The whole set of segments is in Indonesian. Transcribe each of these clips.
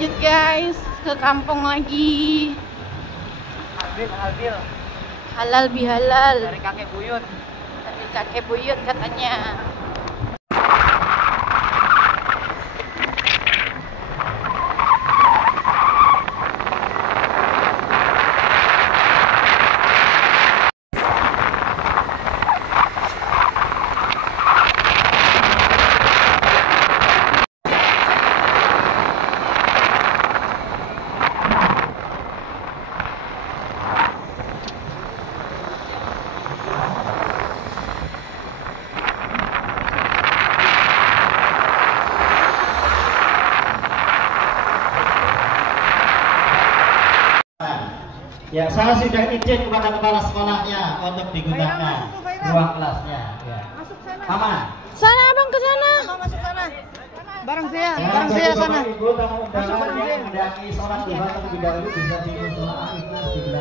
lanjut guys ke kampung lagi. Halal bihalal dari kakek buyut. Dari kakek buyut katanya. Ya, saya sudah izin kepada kepala sekolahnya untuk digunakan ruang kelasnya. Ya. Aman. Sana abang ke sana. Masuk sana. Barang saya sana.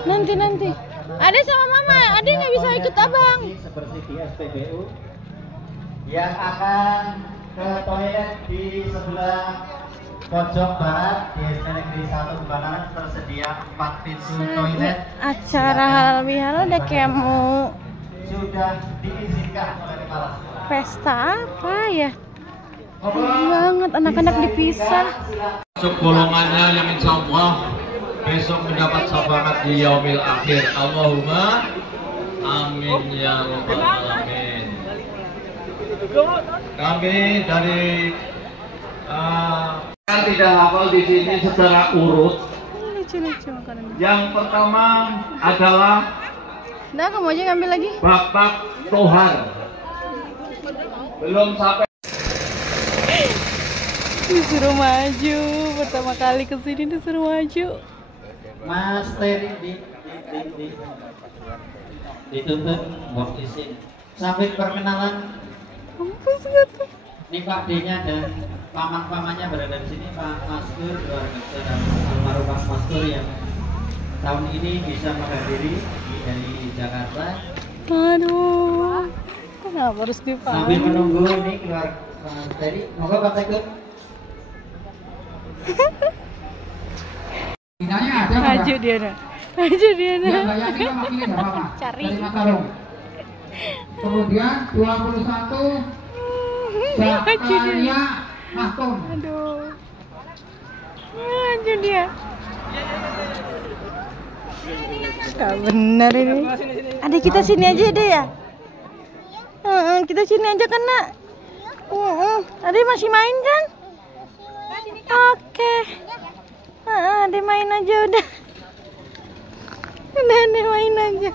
Nanti. Ade sama mama, Ade nggak bisa ikut abang. Seperti di SPBU yang akan ke toilet di sebelah pojok barat di SD Negeri 1 Kebanaran tersedia 4 pintu toilet. Acara halal bihalal udah kayak mau Sudah diizinkan oleh kepala sekolah. pesta apa ya? Keren banget anak-anak dipisah. Masuk golongannya yang insya Allah besok mendapat syafaat di yaumil akhir. Allahumma amin ya rabbal alamin. Kami dari kan tidak hafal di sini secara urut. Lucu-lucu makanannya. Yang pertama adalah Nah, kamu aja ngambil lagi. Bapak Tohar. Belum sampai. Disuruh maju, pertama kali kesini disuruh maju. Mas Teri dituntut buat izin. Sampai perkenalan. Mampus gak tuh? Ini Pak D-nya dan paman-pamannya berada di sini, Pak Maskur, keluarga dan almarhum Pak Maskur yang tahun ini bisa menghadiri dari Jakarta. Aduh, kenapa harus dipanggil? Sambil menunggu ini keluar Mas Teri, moga Pak Teguh. Maju dia nak. Cari. Kemudian 21 Zakaria Mahkum. Aduh, maju dia. Gak bener ini. Adik kita sini aja deh ya. Kita sini aja kan nak. Adik masih main kan? Oke. Adik main aja udah. Udah adik main aja.